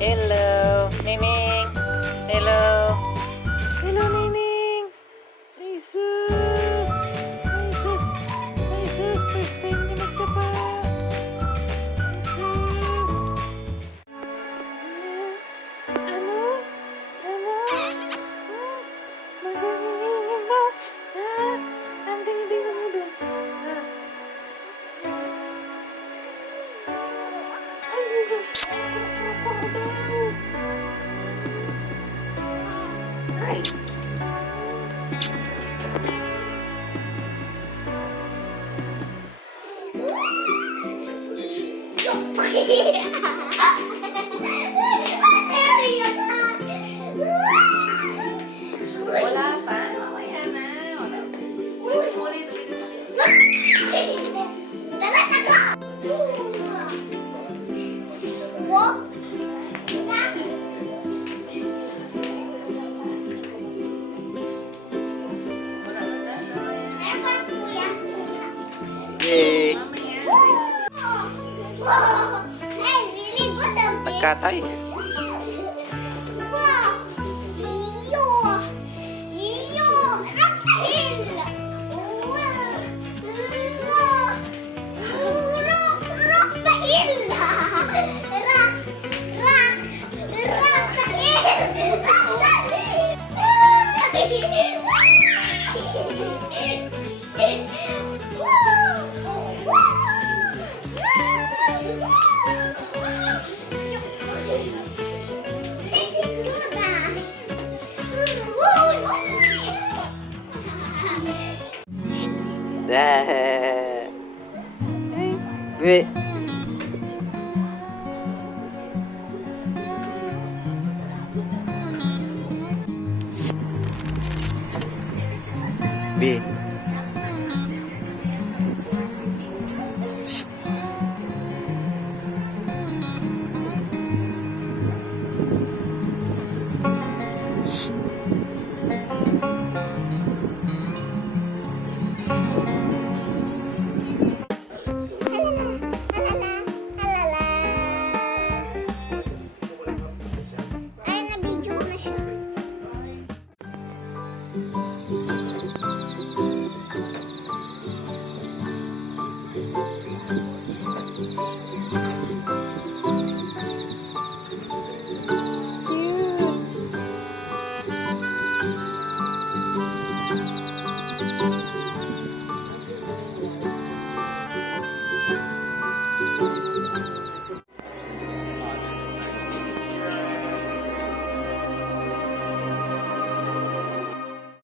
Hello, Nining. Hello. Hello, Nining. Ay, sus. Ay, sus. Ay, sus. First time niya magtapa. Ay, sus. Ano? Ano? Magaling ba? Ang dingding mo doon. Ay, sus. Ay. Wala pa. Mamaya na. Wala pa. Ulit. Yay! Nagkatay. Be. B. Cute.